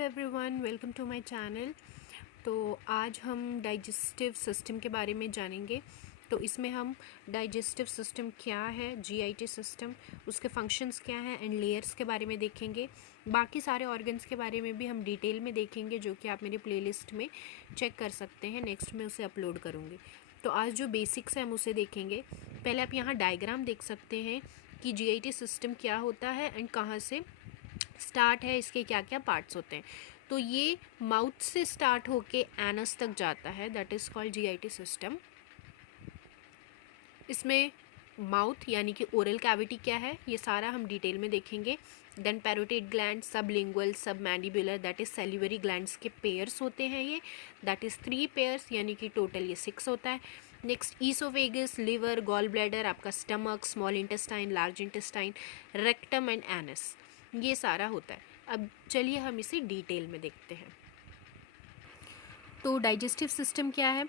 Hello everyone, welcome to my channel. तो आज हम डाइजेस्टिव सिस्टम के बारे में जानेंगे। तो इसमें हम डाइजेस्टिव सिस्टम क्या है, जीआईटी सिस्टम, उसके फंक्शंस क्या हैं एंड लेयर्स के बारे में देखेंगे। बाकी सारे ऑर्गन्स के बारे में भी हम डिटेल में देखेंगे, जो कि आप मेरे प्लेलिस्ट में चेक कर सकते हैं। नेक्स्ट में उसे अपलोड करूँगी। तो आज जो बेसिक्स है हम उसे देखेंगे। पहले आप यहाँ डायग्राम देख सकते हैं कि जीआईटी सिस्टम क्या होता है एंड कहाँ से स्टार्ट है, इसके क्या क्या पार्ट्स होते हैं। तो ये माउथ से स्टार्ट होके एनस तक जाता है, that is called JIT system. इसमें माउथ यानी कि ओरल कैविटी क्या है, ये सारा हम डिटेल में देखेंगे। देन पैरोटिड ग्लैंड, सबलिंगुअल, सब mandibular, that is salivary glands के पेयर्स होते हैं ये, दैट इज़ 3 पेयर्स, यानी कि टोटल ये 6 होता है। Next oesophagus, liver, gall bladder, आपका stomach, small intestine, large intestine, rectum and anus, ये सारा होता है। अब चलिए हम इसे डिटेल में देखते हैं। तो डाइजेस्टिव सिस्टम क्या है,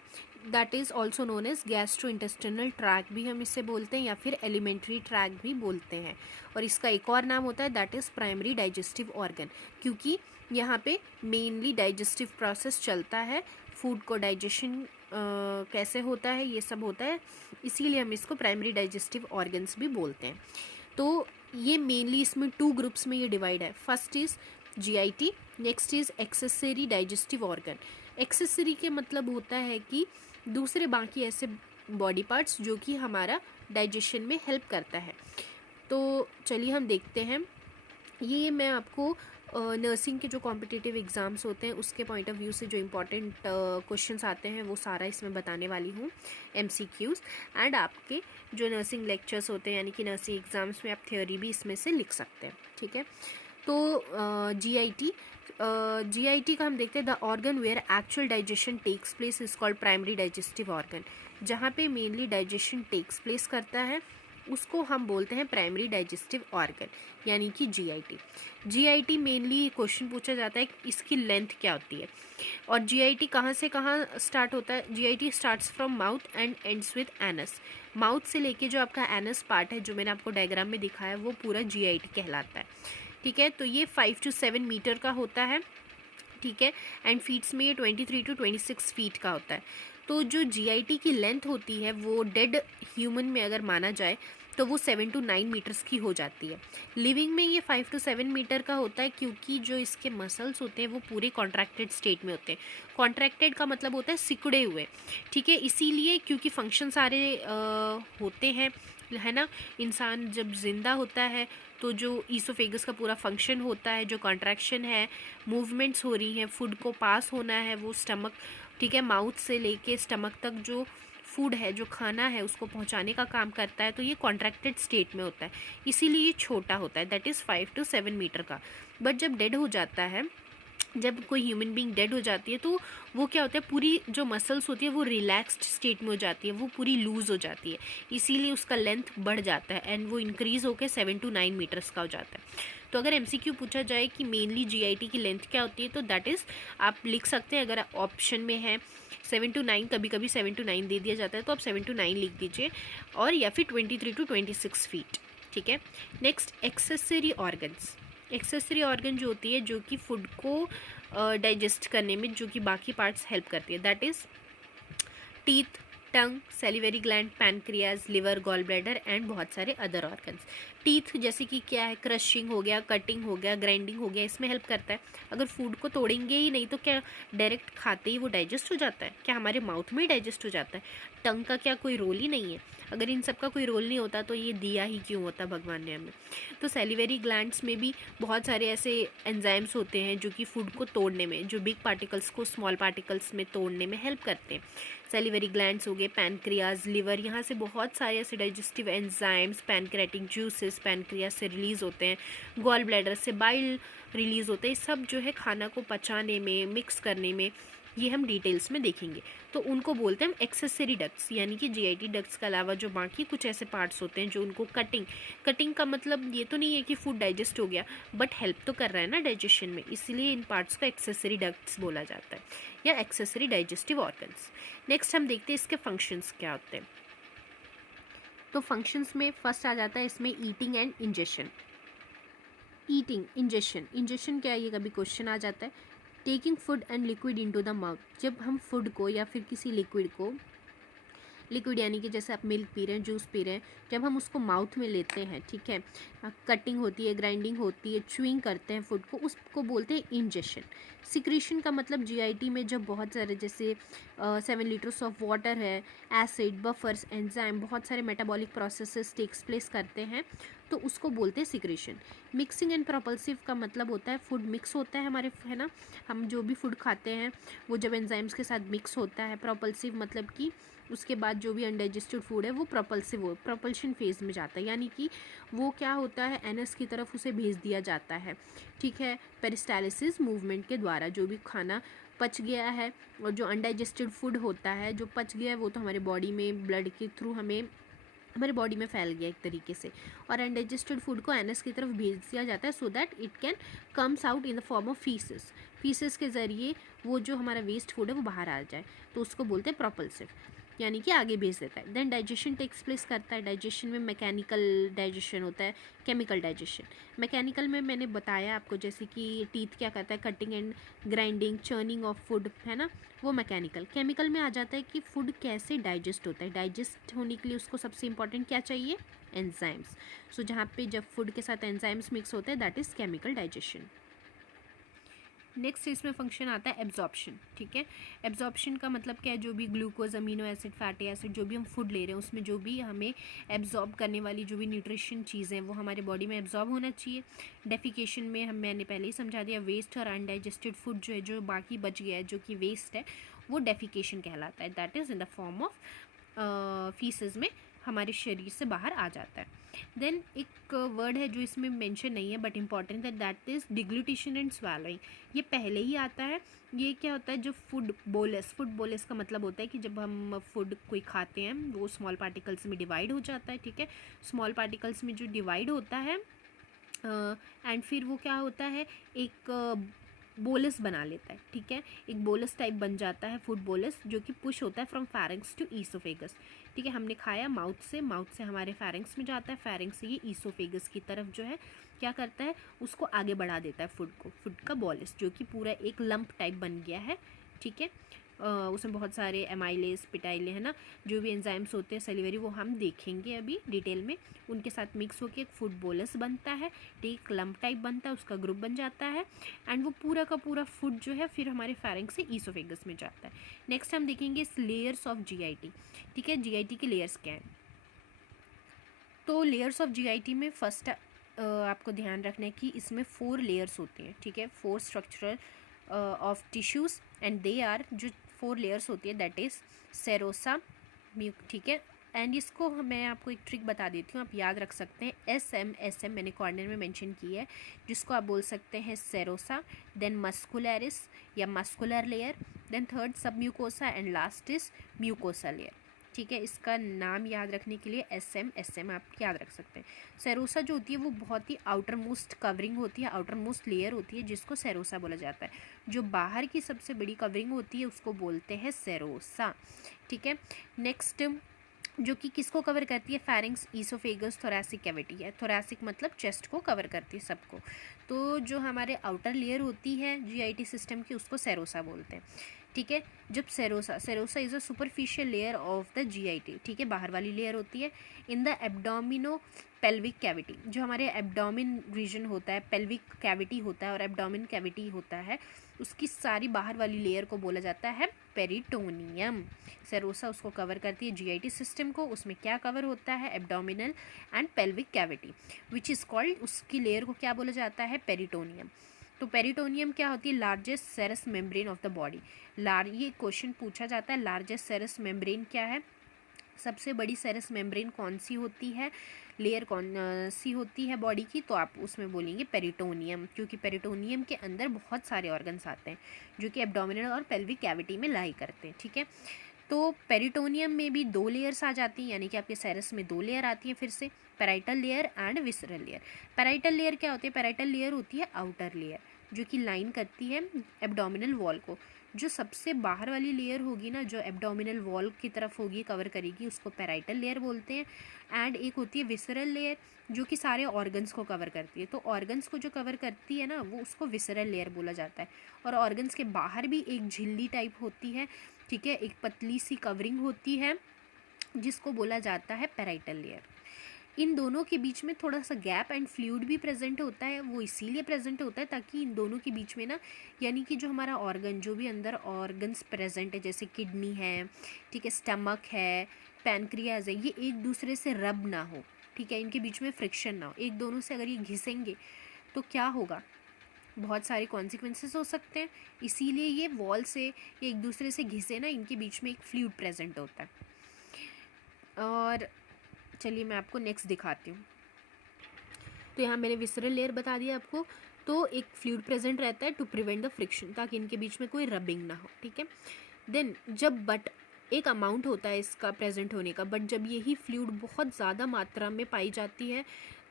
that is also known as gastro intestinal tract भी हम इसे बोलते हैं, या फिर एलिमेंट्री ट्रैक भी बोलते हैं। और इसका एक और नाम होता है, that is primary digestive organ, क्योंकि यहाँ पे मेनली डाइजेस्टिव प्रोसेस चलता है। फूड को डाइजेशन कैसे होता है, ये सब होता है, इसीलिए हम इसको प्राइमरी डाइजेस्टिव ऑर्गन्स भी बोलते हैं। तो ये मेनली इसमें 2 ग्रुप्स में ये डिवाइड है। First is GIT, next is accessory digestive organ. Accessory के मतलब होता है कि दूसरे बाकी ऐसे बॉडी पार्ट्स जो कि हमारा डाइजेशन में हेल्प करता है। तो चलिए हम देखते हैं। ये मैं आपको नर्सिंग के जो कॉम्पिटिटिव एग्ज़ाम्स होते हैं उसके पॉइंट ऑफ व्यू से जो इम्पोर्टेंट क्वेश्चंस आते हैं वो सारा इसमें बताने वाली हूँ, एमसीक्यूज़। एंड आपके जो नर्सिंग लेक्चर्स होते हैं, यानी कि नर्सिंग एग्ज़ाम्स में आप थ्योरी भी इसमें से लिख सकते हैं, ठीक है। तो जीआईटी का हम देखते हैं, the organ where actual digestion takes place is called primary digestive organ. जहाँ पे मेनली डाइजेशन टेक्स प्लेस करता है उसको हम बोलते हैं प्राइमरी डाइजेस्टिव ऑर्गन, यानी कि जीआईटी। जीआईटी मेनली क्वेश्चन पूछा जाता है इसकी लेंथ क्या होती है, और जीआईटी कहाँ से कहाँ स्टार्ट होता है। GIT starts from mouth and ends with anus. Mouth से लेके जो आपका एनस पार्ट है, जो मैंने आपको डायग्राम में दिखाया, वो पूरा जीआईटी कहलाता है, ठीक है। तो ये 5 to 7 मीटर का होता है, ठीक है। एंड फीट्स में ये 23 to 26 फीट का होता है। तो जो जीआईटी की लेंथ होती है वो डेड ह्यूमन में अगर माना जाए तो वो 7 to 9 मीटर्स की हो जाती है। लिविंग में ये 5 to 7 मीटर का होता है, क्योंकि जो इसके मसल्स होते हैं वो पूरे कॉन्ट्रैक्टेड स्टेट में होते हैं। कॉन्ट्रैक्टेड का मतलब होता है सिकुड़े हुए, ठीक है। इसीलिए क्योंकि फंक्शन सारे होते हैं, है ना। इंसान जब जिंदा होता है तो जो ईसोफेगस का पूरा फंक्शन होता है, जो कॉन्ट्रैक्शन है, मूवमेंट्स हो रही हैं, फूड को पास होना है, वो स्टमक, ठीक है, माउथ से लेके स्टमक तक जो फूड है, जो खाना है, उसको पहुंचाने का काम करता है। तो ये कॉन्ट्रैक्टेड स्टेट में होता है, इसीलिए ये छोटा होता है, दैट इज़ 5 to 7 मीटर का। बट जब डेड हो जाता है, जब कोई ह्यूमन बीइंग डेड हो जाती है, तो वो क्या होता है, पूरी जो मसल्स होती है वो रिलैक्स्ड स्टेट में हो जाती है, वो पूरी लूज़ हो जाती है, इसीलिए उसका लेंथ बढ़ जाता है एंड वो इंक्रीज़ होकर 7 to 9 मीटर्स का हो जाता है। तो अगर एमसीक्यू पूछा जाए कि मेनली जीआईटी की लेंथ क्या होती है, तो दैट इज़ आप लिख सकते हैं, अगर ऑप्शन में है 7 to 9, कभी कभी 7 to 9 दे दिया जाता है, तो आप 7 to 9 लिख दीजिए, और या फिर 23 to 26 फीट, ठीक है। Next accessory organs. Accessory organ जो होती है, जो कि फूड को डाइजेस्ट करने में जो कि बाकी पार्ट्स हेल्प करती है, that is teeth, tongue, salivary gland, pancreas, liver, gall bladder and बहुत सारे अदर ऑर्गन्स। टीथ जैसे कि क्या है, क्रशिंग हो गया, कटिंग हो गया, ग्राइंडिंग हो गया, इसमें हेल्प करता है। अगर फूड को तोड़ेंगे ही नहीं तो क्या डायरेक्ट खाते ही वो डाइजेस्ट हो जाता है? क्या हमारे माउथ में ही डाइजेस्ट हो जाता है? टंग का क्या कोई रोल ही नहीं है? अगर इन सब का कोई रोल नहीं होता तो ये दिया ही क्यों होता भगवान ने हमें। तो सैलिवरी ग्लैंड्स में भी बहुत सारे ऐसे एंजाइम्स होते हैं जो कि फूड को तोड़ने में, जो बिग पार्टिकल्स को स्मॉल पार्टिकल्स में तोड़ने में हेल्प करते हैं। सैलिवरी ग्लैंड्स हो गए, पैनक्रियाज, लिवर, यहाँ से बहुत सारे ऐसे digestive enzymes, pancreatic juices pancreas से रिलीज़ होते हैं, गॉल ब्लैडर से बाइल रिलीज़ होते हैं। सब जो है खाना को पचाने में, मिक्स करने में, ये हम डिटेल्स में देखेंगे। तो उनको बोलते हैं हम एक्सेसरी डक्ट्स, यानी कि जीआईटी डक्ट्स के अलावा जो बाकी कुछ ऐसे पार्ट्स होते हैं जो उनको कटिंग का मतलब ये तो नहीं है कि फूड डाइजेस्ट हो गया, बट हेल्प तो कर रहा है ना डाइजेशन में, इसीलिए इन पार्ट्स को एक्सेसरी डक्ट्स बोला जाता है, या एक्सेसरी डाइजेस्टिव ऑर्गन्स। नेक्स्ट हम देखते हैं इसके फंक्शंस क्या होते हैं। तो फंक्शंस में फर्स्ट आ जाता है इसमें eating and ingestion. Eating, ingestion, ingestion क्या है, ये कभी क्वेश्चन आ जाता है। Taking food and liquid into the mouth, जब हम फूड को या फिर किसी लिक्विड को, लिक्विड यानी कि जैसे आप मिल्क पी रहे हैं, जूस पी रहे हैं, जब हम उसको माउथ में लेते हैं, ठीक है, कटिंग होती है, ग्राइंडिंग होती है, च्यूइंग करते हैं फूड को, उसको बोलते हैं इंजेशन। सिक्रीशन का मतलब जीआईटी में जब बहुत सारे जैसे 7 लीटर्स ऑफ वाटर है, एसिड, बफर्स, एंजाइम, बहुत सारे मेटाबॉलिक प्रोसेसेस टेक्स प्लेस करते हैं, तो उसको बोलते हैं सिक्रीशन। मिक्सिंग एंड प्रोपल्सिव का मतलब होता है फूड मिक्स होता है हमारे, है ना, हम जो भी फूड खाते हैं वो जब एंजाइम्स के साथ मिक्स होता है। प्रोपल्सिव मतलब कि उसके बाद जो भी अनडाइजेस्टेड फूड है वो प्रोपल्सिव हो, प्रोपल्शन फेज में जाता है, यानी कि वो क्या होता है, एनस की तरफ उसे भेज दिया जाता है, ठीक है, पेरिस्टालिसिस मूवमेंट के द्वारा। जो भी खाना पच गया है और जो अनडाइजेस्टेड फूड होता है जो पच गया है वो तो हमारे बॉडी में ब्लड के थ्रू हमें हमारे बॉडी में फैल गया एक तरीके से, और अनडाइजेस्टेड फूड को एनस की तरफ भेज दिया जाता है so that it can comes out in the form of faeces. Faeces के ज़रिए वो जो हमारा वेस्ट फूड है वो बाहर आ जाए, तो उसको बोलते हैं प्रोपल्सिव, यानी कि आगे भेज देता है। देन डाइजेशन टेक्स प्लेस करता है। डाइजेशन में मैकेनिकल डाइजेशन होता है, केमिकल डाइजेशन। मैकेनिकल में मैंने बताया आपको, जैसे कि टीथ क्या करता है, cutting and grinding, churning of food, है ना, वो मैकेनिकल। केमिकल में आ जाता है कि फूड कैसे डाइजेस्ट होता है। डाइजेस्ट होने के लिए उसको सबसे इंपॉर्टेंट क्या चाहिए, एंजाइम्स। सो जहाँ पे जब फूड के साथ एंजाइम्स मिक्स होते हैं that is chemical digestion. Next इसमें फंक्शन आता है एब्जॉर्प्शन, ठीक है। एब्जॉर्प्शन का मतलब क्या है, जो भी glucose, amino acid, fatty acid, जो भी हम फूड ले रहे हैं उसमें जो भी हमें एब्जॉर्ब करने वाली जो भी न्यूट्रिशन चीज़ें हैं वो हमारे बॉडी में एब्जॉर्ब होना चाहिए। डेफिकेशन में मैंने पहले ही समझा दिया, वेस्ट और अनडाइजेस्टेड फूड जो है, जो बाकी बच गया है, जो कि वेस्ट है, वो डेफिकेशन कहलाता है। That is in the form of faeces में हमारे शरीर से बाहर आ जाता है। देन एक वर्ड है जो इसमें मेंशन नहीं है बट इम्पॉर्टेंट है, दैट इज़ डिग्लूटिशन एंड स्वैलोइंग। ये पहले ही आता है। ये क्या होता है, जो फूड बोलस का मतलब होता है कि जब हम फूड कोई खाते हैं वो स्मॉल पार्टिकल्स में डिवाइड हो जाता है, ठीक है। स्मॉल पार्टिकल्स में जो डिवाइड होता है एंड फिर वो क्या होता है, एक बोलस बना लेता है, ठीक है। एक बोलस टाइप बन जाता है फूड बोलस, जो कि पुश होता है फ्रॉम फैरिंक्स टू ईसोफेगस, ठीक है। हमने खाया माउथ से हमारे फैरिंक्स में जाता है, फैरिंक्स से ये ईसोफेगस की तरफ जो है क्या करता है, उसको आगे बढ़ा देता है फूड को, फूड का बोलस जो कि पूरा एक लंप टाइप बन गया है, ठीक है। उसमें बहुत सारे एमाइलेस, पिटाइले, है ना, जो भी एंजाइम्स होते हैं सेलिवरी, वो हम देखेंगे अभी डिटेल में, उनके साथ मिक्स होकर एक फूड बोलस बनता है, एक लंप टाइप बनता है, उसका ग्रुप बन जाता है एंड वो पूरा का पूरा फूड जो है फिर हमारे फैरिंक्स से ईसोफेगस में जाता है। नेक्स्ट हम देखेंगे लेयर्स ऑफ जीआईटी, ठीक है। जीआईटी के लेयर्स क्या हैं, तो लेयर्स ऑफ जीआईटी में फर्स्ट आपको ध्यान रखना है कि इसमें 4 लेयर्स होती हैं, ठीक है। 4 structural of tissues and they are, जो 4 लेयर्स होती है दैट इज़ सेरोसा, ठीक है। एंड इसको मैं आपको एक ट्रिक बता देती हूँ, आप याद रख सकते हैं। एस एम मैंने कॉर्नर में मेंशन की है, जिसको आप बोल सकते हैं सेरोसा, देन मस्कुलरिस या मस्कुलर लेयर, देन थर्ड सब mucosa and last is mucosa layer, ठीक है। इसका नाम याद रखने के लिए एस एम आप याद रख सकते हैं। सेरोसा जो होती है वो बहुत ही आउटर मोस्ट कवरिंग होती है, आउटर मोस्ट लेयर होती है, जिसको सेरोसा बोला जाता है। जो बाहर की सबसे बड़ी कवरिंग होती है उसको बोलते हैं सेरोसा, ठीक है। नेक्स्ट जो कि किसको कवर करती है, फैरिंक्स, ईसोफेगस, थोरैसिक कैविटी है। थोरैसिक मतलब चेस्ट को कवर करती है सबको। तो जो हमारे आउटर लेयर होती है जीआईटी सिस्टम की उसको सेरोसा बोलते हैं, ठीक है। जब serosa is a superficial layer of the GIT, ठीक है, बाहर वाली लेयर होती है। In the abdominopelvic cavity, जो हमारे एब्डोमिन रीजन होता है, पेल्विक कैविटी होता है और एब्डोमिन कैविटी होता है, उसकी सारी बाहर वाली लेयर को बोला जाता है पेरिटोनियम। सेरोसा उसको कवर करती है जीआईटी सिस्टम को। उसमें क्या कवर होता है, abdominal and pelvic cavity, which is called, उसकी लेयर को क्या बोला जाता है, पेरिटोनियम। तो पेरिटोनियम क्या होती है, largest serous membrane of the body. ये क्वेश्चन पूछा जाता है, लार्जेस्ट सेरस मेम्ब्रेन क्या है, सबसे बड़ी सेरस मेम्ब्रेन कौन सी होती है, लेयर कौन सी होती है बॉडी की, तो आप उसमें बोलेंगे पेरिटोनियम, क्योंकि पेरिटोनियम के अंदर बहुत सारे ऑर्गन्स आते हैं जो कि एब्डोमिनल और पेल्विक कैविटी में लाई करते हैं, ठीक है। तो पेरिटोनियम में भी 2 लेयर्स आ जाती हैं, यानी कि आपके सेरस में 2 लेयर आती हैं फिर से, parietal layer and visceral layer. Parietal layer क्या होती है, पैराइटल लेयर होती है आउटर लेयर, जो कि लाइन करती है एब्डोमिनल वॉल को। जो सबसे बाहर वाली लेयर होगी ना, जो एब्डोमिनल वॉल की तरफ होगी, कवर करेगी, उसको पैराइटल लेयर बोलते हैं। एंड एक होती है विसरल लेयर, जो कि सारे ऑर्गन्स को कवर करती है। तो ऑर्गन्स को जो कवर करती है ना, वो उसको विसरल लेयर बोला जाता है। और ऑर्गन्स के बाहर भी एक झिल्ली टाइप होती है, ठीक है, एक पतली सी कवरिंग होती है, जिसको बोला जाता है पैराइटल लेयर। इन दोनों के बीच में थोड़ा सा गैप एंड फ्लूइड भी प्रेजेंट होता है। वो इसीलिए प्रेजेंट होता है ताकि इन दोनों के बीच में ना, यानी कि जो हमारा ऑर्गन, जो भी अंदर ऑर्गन्स प्रेजेंट है, जैसे किडनी है, ठीक है, स्टमक है, पैनक्रियाज है, ये एक दूसरे से रब ना हो, ठीक है, इनके बीच में फ्रिक्शन ना हो। एक दोनों से अगर ये घिसेंगे तो क्या होगा, बहुत सारे कॉन्सिक्वेंसेस हो सकते हैं। इसीलिए ये वॉल से एक दूसरे से घिसे ना, इनके बीच में एक फ्लूइड प्रेजेंट होता है। और चलिए मैं आपको नेक्स्ट दिखाती हूँ। तो यहाँ मैंने विसरल लेयर बता दिया आपको। तो एक फ्लूइड प्रेजेंट रहता है टू प्रिवेंट द फ्रिक्शन, ताकि इनके बीच में कोई रबिंग ना हो, ठीक है। देन जब बट एक अमाउंट होता है इसका प्रेजेंट होने का, बट जब यही फ्लूइड बहुत ज़्यादा मात्रा में पाई जाती है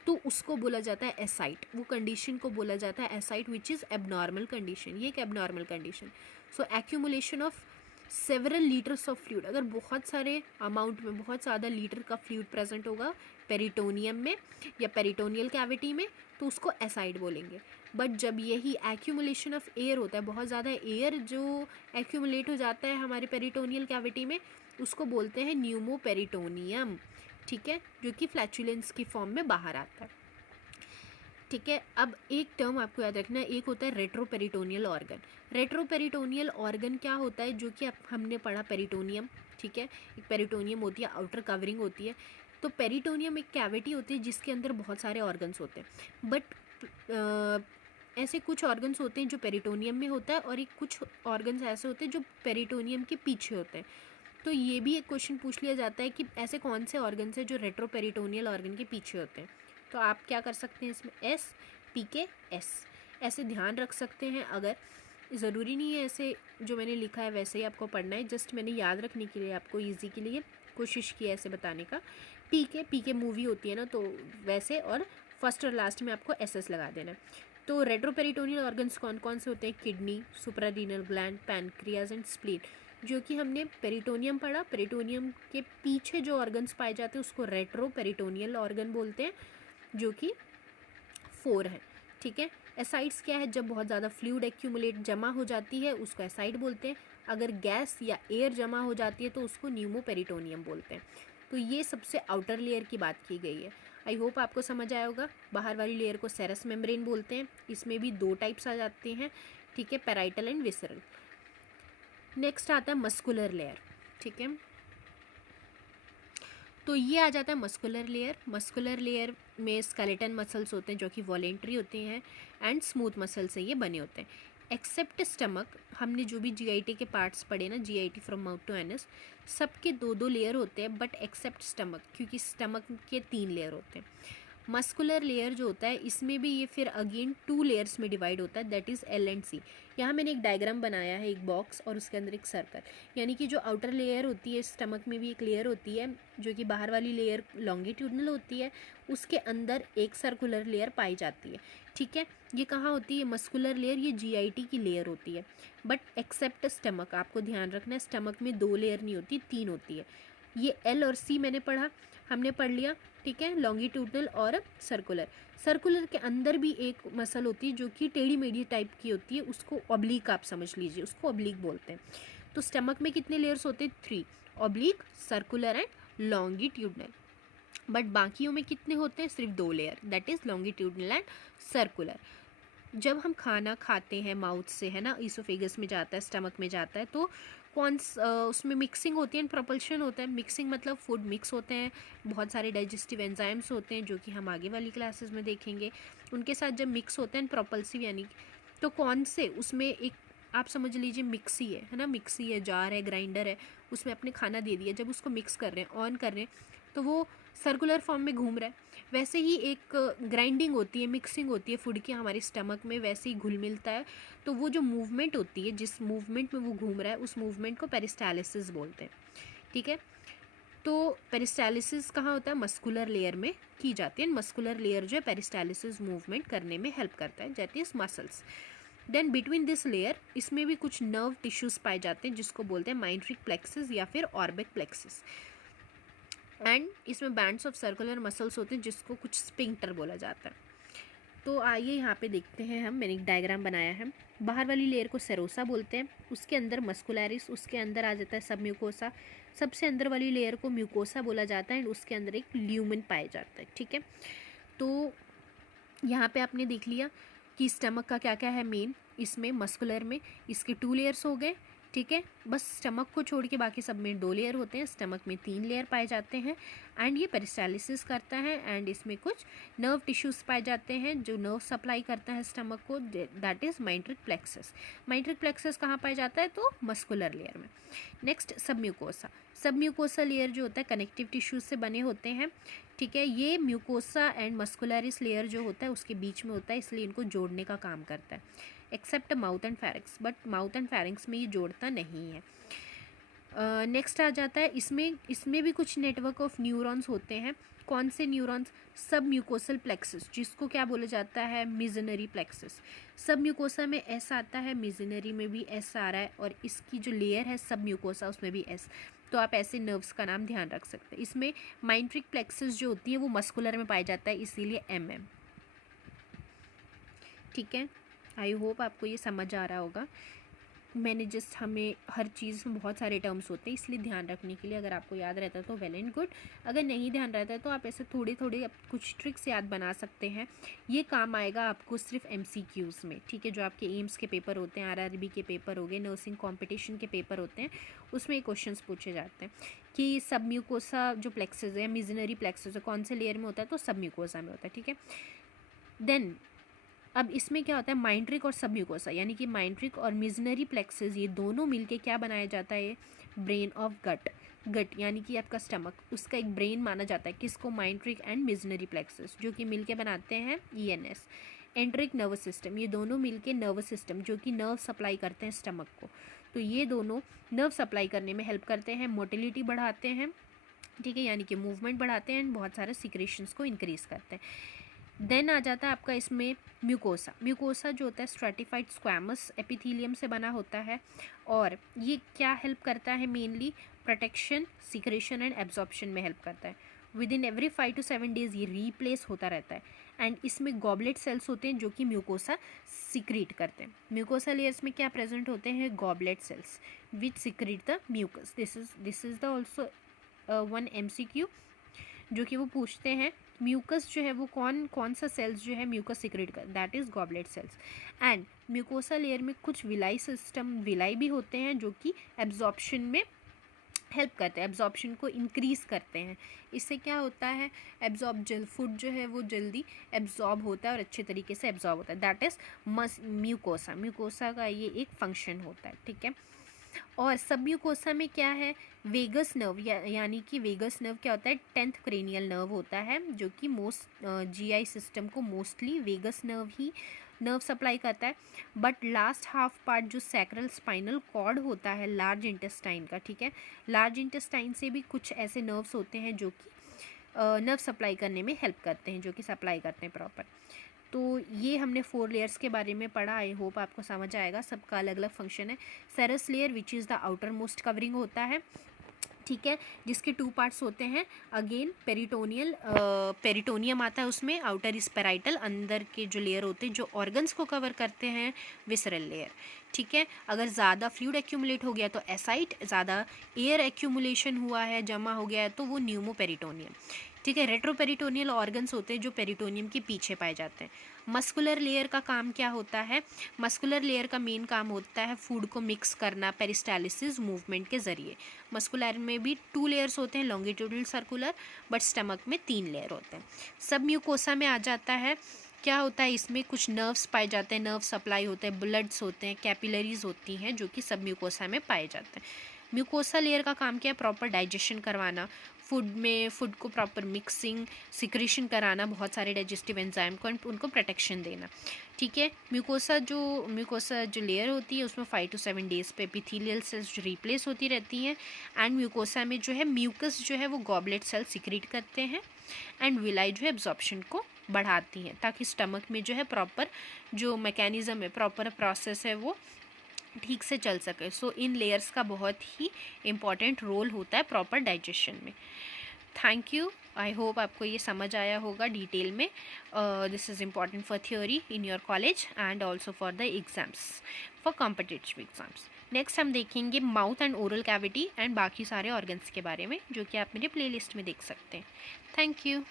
तो उसको बोला जाता है एसाइट। वो कंडीशन को बोला जाता है a side, which is abnormal condition. ये एक abnormal condition. So accumulation of several litres of fluid, अगर बहुत सारे अमाउंट में बहुत ज़्यादा लीटर का फ्लूइड प्रेजेंट होगा पेरिटोनियम में या पेरिटोनियल कैविटी में, तो उसको एसाइड बोलेंगे। बट जब यही एक्यूमुलेशन ऑफ एयर होता है, बहुत ज़्यादा एयर जो एक्यूमुलेट हो जाता है हमारे पेरिटोनियल कैविटी में, उसको बोलते हैं न्यूमोपेरिटोनियम, ठीक है, जो कि फ्लैचुलेंस की फॉर्म में बाहर आता है, ठीक है। अब एक टर्म आपको याद रखना है, एक होता है रेट्रोपेरिटोनियल ऑर्गन। रेट्रोपेरिटोनियल ऑर्गन क्या होता है, जो कि अब हमने पढ़ा पेरिटोनियम, ठीक है, एक पेरिटोनियम होती है, आउटर कवरिंग होती है। तो पेरिटोनियम एक कैविटी होती है जिसके अंदर बहुत सारे ऑर्गन्स होते हैं। बट ऐसे कुछ ऑर्गन्स होते हैं जो पेरिटोनियम में होता है, और एक कुछ ऑर्गन्स ऐसे होते हैं जो पेरिटोनियम के पीछे होते हैं। तो ये भी एक क्वेश्चन पूछ लिया जाता है कि ऐसे कौन से ऑर्गन्स हैं जो रेट्रोपेरिटोनियल ऑर्गन के पीछे होते हैं। तो आप क्या कर सकते हैं इसमें, एस पी के एस ऐसे ध्यान रख सकते हैं। अगर ज़रूरी नहीं है ऐसे जो मैंने लिखा है वैसे ही आपको पढ़ना है, जस्ट मैंने याद रखने के लिए आपको ईजी के लिए कोशिश की है ऐसे बताने का। पी के मूवी होती है ना, तो वैसे, और फर्स्ट और लास्ट में आपको एस लगा देना है। तो रेट्रोपेरिटोनियल ऑर्गन्स कौन कौन से होते हैं, kidney, suprarenal gland, pancreas and spleen, जो कि हमने पेरिटोनियम पढ़ा। पेरिटोनियम के पीछे जो ऑर्गन्स पाए जाते हैं उसको रेट्रोपेरिटोनियल ऑर्गन बोलते हैं, जो कि 4 है, ठीक है। एसाइड्स क्या है, जब बहुत ज़्यादा फ्लूइड एक्यूमुलेट जमा हो जाती है उसको एसाइड बोलते हैं। अगर गैस या एयर जमा हो जाती है तो उसको न्यूमोपेरिटोनियम बोलते हैं। तो ये सबसे आउटर लेयर की बात की गई है। आई होप आपको समझ आया होगा। बाहर वाली लेयर को सेरस मेम्ब्रेन बोलते हैं। इसमें भी 2 टाइप्स आ जाते हैं, ठीक है, पैराइटल एंड विसरल। नेक्स्ट आता है मस्कुलर लेयर, ठीक है। तो ये आ जाता है मस्कुलर लेयर। मस्कुलर लेयर में स्केलेटन मसल्स होते हैं जो कि वॉलेंट्री होते हैं, एंड स्मूथ मसल से ये बने होते हैं। एक्सेप्ट स्टमक, हमने जो भी जीआईटी के पार्ट्स पढ़े ना, GIT from mouth to anus, सबके 2-2 लेयर होते हैं, बट एक्सेप्ट स्टमक, क्योंकि स्टमक के 3 लेयर होते हैं। मस्कुलर लेयर जो होता है इसमें भी ये फिर अगेन 2 लेयर्स में डिवाइड होता है, दैट इज़ एल एंड सी। यहाँ मैंने एक डायग्राम बनाया है, एक बॉक्स और उसके अंदर एक सर्कल, यानी कि जो आउटर लेयर होती है, स्टमक में भी एक लेयर होती है जो कि बाहर वाली लेयर लॉन्गिट्यूडनल होती है, उसके अंदर एक सर्कुलर लेयर पाई जाती है, ठीक है। ये कहाँ होती है मस्कुलर लेयर, ये जीआईटी की लेयर होती है। बट एक्सेप्ट स्टमक, आपको ध्यान रखना है, स्टमक में 2 लेयर नहीं होती, 3 होती है। ये एल और सी मैंने पढ़ा, हमने पढ़ लिया, ठीक है, लॉन्गिट्यूडनल और सर्कुलर। सर्कुलर के अंदर भी एक मसल होती है जो कि टेढ़ी मेढ़ी टाइप की होती है, उसको ऑब्लिक आप समझ लीजिए, उसको ऑब्लिक बोलते हैं। तो स्टमक में कितने लेयर्स होते हैं, 3, oblique, circular and longitudinal. But बाकियों में कितने होते हैं, सिर्फ 2 layer, that is longitudinal and circular. जब हम खाना खाते हैं माउथ से, है ना, ईसोफेगस में जाता है, स्टमक में जाता है, तो उसमें मिक्सिंग होती है एंड प्रोपल्शन होता है। मिक्सिंग मतलब फूड मिक्स होते हैं, बहुत सारे डाइजेस्टिव एंजाइम्स होते हैं जो कि हम आगे वाली क्लासेस में देखेंगे। उनके साथ जब मिक्स होते हैं प्रोपल्सिव, यानी तो कौन से, उसमें एक आप समझ लीजिए मिक्सी है ना, मिक्सी है, जार है, ग्राइंडर है, उसमें अपने खाना दे दिया, जब उसको मिक्स कर रहे हैं, ऑन कर रहे हैं, तो वो सर्कुलर फॉर्म में घूम रहा है। वैसे ही एक ग्राइंडिंग होती है, मिक्सिंग होती है फूड की हमारे स्टमक में, वैसे ही घुल मिलता है। तो वो जो मूवमेंट होती है, जिस मूवमेंट में वो घूम रहा है, उस मूवमेंट को पेरिस्टालिसिस बोलते हैं, ठीक है। तो पेरिस्टालिसिस कहाँ होता है, मस्कुलर लेयर में की जाती है। मस्कुलर लेयर जो है पेरिस्टालिसिस मूवमेंट करने में हेल्प करता है, that is muscles. Then between this layer इसमें भी कुछ नर्व टिश्यूज पाए जाते हैं जिसको बोलते हैं माइंट्रिक प्लेक्सस या फिर ऑर्बिक प्लेक्सस। एंड इसमें बैंड्स ऑफ सर्कुलर मसल्स होते हैं जिसको कुछ स्पिंक्टर बोला जाता है। तो आइए यहाँ पे देखते हैं, मैंने एक डायग्राम बनाया है। बाहर वाली लेयर को सेरोसा बोलते हैं, उसके अंदर मस्कुलरिस, उसके अंदर आ जाता है सब म्यूकोसा, सबसे अंदर वाली लेयर को म्यूकोसा बोला जाता है एंड उसके अंदर एक ल्यूमेन पाया जाता है। ठीक है, तो यहाँ पे आपने देख लिया कि स्टमक का क्या क्या है मेन, इसमें मस्कुलर में इसके 2 लेयर्स हो गए। ठीक है, बस स्टमक को छोड़ के बाकी सब में 2 लेयर होते हैं, स्टमक में 3 लेयर पाए जाते हैं एंड ये पेरिस्टालिसिस करता है एंड इसमें कुछ नर्व टिश्यूज पाए जाते हैं जो नर्व सप्लाई करता है स्टमक को, that is myenteric plexus. Myenteric plexus कहाँ पाया जाता है, तो मस्कुलर लेयर में। नेक्स्ट सब म्यूकोसा, सब म्यूकोसा लेयर जो होता है कनेक्टिव टिश्यूज से बने होते हैं। ठीक है, ये म्यूकोसा एंड मस्कुलरिस लेयर जो होता है उसके बीच में होता है, इसलिए इनको जोड़ने का काम करता है, except mouth and pharynx, but mouth and pharynx में ये जोड़ता नहीं है। नेक्स्ट आ जाता है, इसमें भी कुछ नेटवर्क ऑफ न्यूरॉन्स होते हैं। कौन से न्यूरॉन्स, सब म्यूकोसल प्लेक्सस, जिसको क्या बोला जाता है, मिजनरी प्लेक्सस। सब म्यूकोसा में एस आता है, मिजनरी में भी एस आ रहा है और इसकी जो लेयर है सब म्यूकोसा उसमें भी एस, तो आप ऐसे नर्व्स का नाम ध्यान रख सकते हैं। इसमें माइंट्रिक प्लेक्सस जो होती है वो मस्कुलर में पाया जाता है, इसीलिए MM। ठीक है, आई होप आपको ये समझ आ रहा होगा। मैंने जस्ट, हमें हर चीज़ में बहुत सारे टर्म्स होते हैं इसलिए ध्यान रखने के लिए, अगर आपको याद रहता है तो वेल एंड गुड, अगर नहीं ध्यान रहता है तो आप ऐसे थोड़े थोड़े कुछ ट्रिक्स याद बना सकते हैं। ये काम आएगा आपको सिर्फ MCQs में। ठीक है, जो आपके एम्स के पेपर होते हैं, RRB के पेपर हो गए, नर्सिंग कॉम्पिटिशन के पेपर होते हैं, उसमें क्वेश्चन पूछे जाते हैं कि सब म्यूकोसा जो प्लेक्सस है, मिजनरी प्लेक्सस है, कौन से लेयर में होता है, तो सब म्यूकोसा में होता है। ठीक है, देन अब इसमें क्या होता है, माइंट्रिक और सब म्यूकोसा, यानी कि माइंट्रिक और मिजनरी प्लेक्सस ये दोनों मिलके क्या बनाया जाता है, ब्रेन ऑफ गट यानी कि आपका स्टमक, उसका एक ब्रेन माना जाता है, किसको, माइंट्रिक एंड मिजनरी प्लेक्सस, जो कि मिलके बनाते हैं ENS, एंट्रिक नर्वस सिस्टम। ये दोनों मिलके नर्वस सिस्टम जो कि नर्व सप्लाई करते हैं स्टमक को, तो ये दोनों नर्व सप्लाई करने में हेल्प करते हैं, मोटिलिटी बढ़ाते हैं। ठीक है, यानी कि मूवमेंट बढ़ाते हैं एंड बहुत सारे सिक्रेशंस को इंक्रीज करते हैं। देन आ जाता है आपका इसमें म्यूकोसा जो होता है स्ट्रेटिफाइड स्क्वैमस एपिथेलियम से बना होता है और ये क्या हेल्प करता है, mainly protection, secretion and absorption में हेल्प करता है। With in every 5 to 7 days ये रीप्लेस होता रहता है एंड इसमें गॉबलेट सेल्स होते हैं जो कि म्यूकोसा सिक्रीट करते हैं। म्यूकोसा लेयर्स में क्या प्रेजेंट होते हैं, goblet cells which secrete the mucus. This is the also one MCQ जो कि वो पूछते हैं, म्यूकस जो है वो कौन सा सेल्स जो है म्यूकस सिक्रेट कर, that is goblet cells. And mucosa layer में कुछ विलाई भी होते हैं जो कि एब्जॉर्प्शन में हेल्प करते हैं, एब्जॉर्प्शन को इंक्रीज करते हैं। इससे क्या होता है, फूड जो है वो जल्दी एब्जॉर्ब होता है और अच्छे तरीके से एब्जॉर्ब होता है, दैट इज म्यूकोसा का ये एक फंक्शन होता है। ठीक है, और सब म्यूकोसा में क्या है, वेगस नर्व यानी कि वेगस नर्व क्या होता है, 10th क्रेनियल नर्व होता है जो कि GI सिस्टम को मोस्टली वेगस नर्व ही नर्व सप्लाई करता है। बट लास्ट हाफ पार्ट जो सैक्रल स्पाइनल कॉर्ड होता है लार्ज इंटेस्टाइन का, ठीक है, लार्ज इंटेस्टाइन से भी कुछ ऐसे नर्व्स होते हैं जो कि नर्व सप्लाई करने में हेल्प करते हैं, जो कि सप्लाई करते हैं प्रॉपर। तो ये हमने 4 लेयर्स के बारे में पढ़ा, आई होप आपको समझ आएगा, सबका अलग अलग फंक्शन है। Serous layer which is the outermost covering होता है, ठीक है, जिसके 2 पार्ट्स होते हैं। अगेन पेरिटोनियम आता है उसमें, आउटर इज पेराइटल, अंदर के जो लेयर होते हैं जो ऑर्गन्स को कवर करते हैं, विसरल लेयर। ठीक है, अगर ज़्यादा फ्लूइड एक्यूमुलेट हो गया तो एसाइट, ज़्यादा एयर एक्यूमुलेशन हुआ है, जमा हो गया है तो वो न्यूमोपेरिटोनियम। ठीक है, रेट्रोपेरिटोनियल ऑर्गन्स होते हैं जो पेरिटोनियम के पीछे पाए जाते हैं। मस्कुलर लेयर का काम क्या होता है, मस्कुलर लेयर का मेन काम होता है फूड को मिक्स करना पेरिस्टालिसिस मूवमेंट के ज़रिए। मस्कुलर में भी 2 लेयर्स होते हैं, लॉन्गिट्यूडनल सर्कुलर, बट स्टमक में 3 लेयर होते हैं। सब म्यूकोसा में आ जाता है, क्या होता है, इसमें कुछ नर्व्स पाए जाते हैं, नर्व सप्लाई होते हैं, ब्लड्स होते हैं, कैपिलरीज होती हैं जो कि सब म्यूकोसा में पाए जाते हैं। म्यूकोसा लेयर का काम क्या है, प्रॉपर डाइजेशन करवाना, फूड को प्रॉपर मिक्सिंग, सिक्रेशन कराना, बहुत सारे डाइजेस्टिव एंजाइम को, उनको प्रोटेक्शन देना। ठीक है, म्यूकोसा जो लेयर होती है उसमें 5 to 7 days पे एपिथेलियल सेल्स जो रिप्लेस होती रहती हैं एंड म्यूकोसा में जो है म्यूकस जो है वो गॉबलेट सेल सिक्रीट करते हैं एंड विलाई जो है एब्जॉर्प्शन को बढ़ाती हैं, ताकि स्टमक में जो है प्रॉपर जो मैकेनिज़्म है, प्रॉपर प्रोसेस है, वो ठीक से चल सके। सो इन लेयर्स का बहुत ही इम्पॉर्टेंट रोल होता है प्रॉपर डाइजेशन में। Thank you. आई होप आपको ये समझ आया होगा डिटेल में। This is important for theory in your college and also for the exams, for competitive exams. Next हम देखेंगे mouth and oral cavity and बाकी सारे ऑर्गन्स के बारे में, जो कि आप मेरे प्लेलिस्ट में देख सकते हैं। Thank you.